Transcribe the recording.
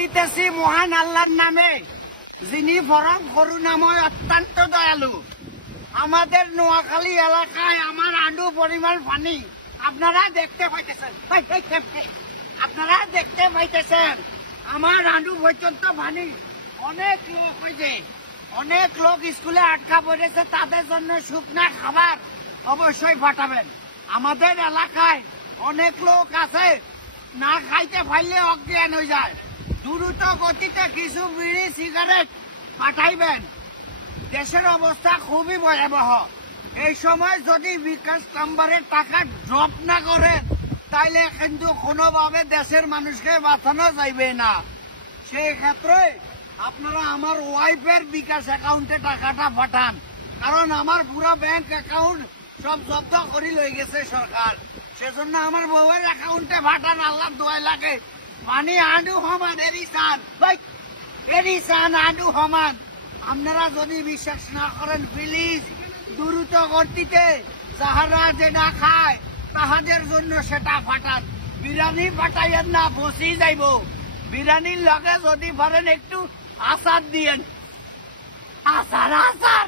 করিতেছি মহান আল্লাহর নামে, যিনি পরম করুণাময় অত্যন্ত দয়ালু। আমাদের নোয়াখালী এলাকায় আমার আন্ডু পরিমাণ পানি আপনারা দেখতে পাইতেছেন, আপনারা দেখতে পাইতেছেন আমার আন্ডু পর্যন্ত পানি। অনেক লোক হয়েছে, অনেক লোক স্কুলে আটকা পড়েছে, তাদের জন্য শুকনা খাবার অবশ্যই পাঠাবেন। আমাদের এলাকায় অনেক লোক আছে না খাইতে পারলে অজ্ঞান হয়ে যায়, দ্রুত গতিতে কিছু বিড়ি সিগারেট পাঠাইবেন। দেশের অবস্থা খুবই ভয়াবহ। এই সময় যদি বিকাশ নাম্বারের টাকা ড্রপ না করে তাইলে কিন্তু কোনোভাবে দেশের মানুষকে বাঁচানো যাইবে না। সেই ক্ষেত্রে আপনারা আমার ওয়াইফের বিকাশ অ্যাকাউন্টে টাকাটা পাঠান, কারণ আমার পুরো ব্যাংক অ্যাকাউন্ট সব জব্দ করে লই গেছে সরকার। সেজন্য আমার বউয়ের অ্যাকাউন্টে পাঠান, আল্লাহ দোয়া লাগে। মানে আন্ডু হমান এরিসান আন্ডু হমান। আপনারা যদি বিশ্বাস না করেন প্লিজ দ্রুত গতিতে যাহারা যেটা খায় তাহাদের জন্য সেটা পাঠান। বিরিয়ানি পাঠাইয়েন না, বসি যাইব। বিরিয়ানির লগে যদি পারেন একটু আচার দিয়েন, আচার আচার